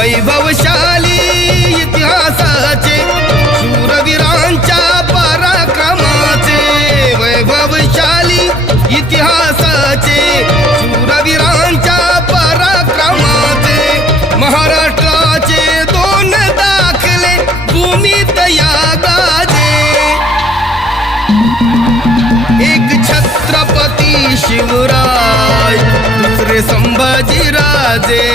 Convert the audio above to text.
वैभवशाली इतिहासाचे शूरवीरांच्या पराक्रमाचे वैभवशाली इतिहासाचे शूरवीरांच्या पराक्रमाचे महाराष्ट्राचे 2 दाखले भूमीत या गाजे एक छत्रपती शिवराय दुसरे संभाजीराजे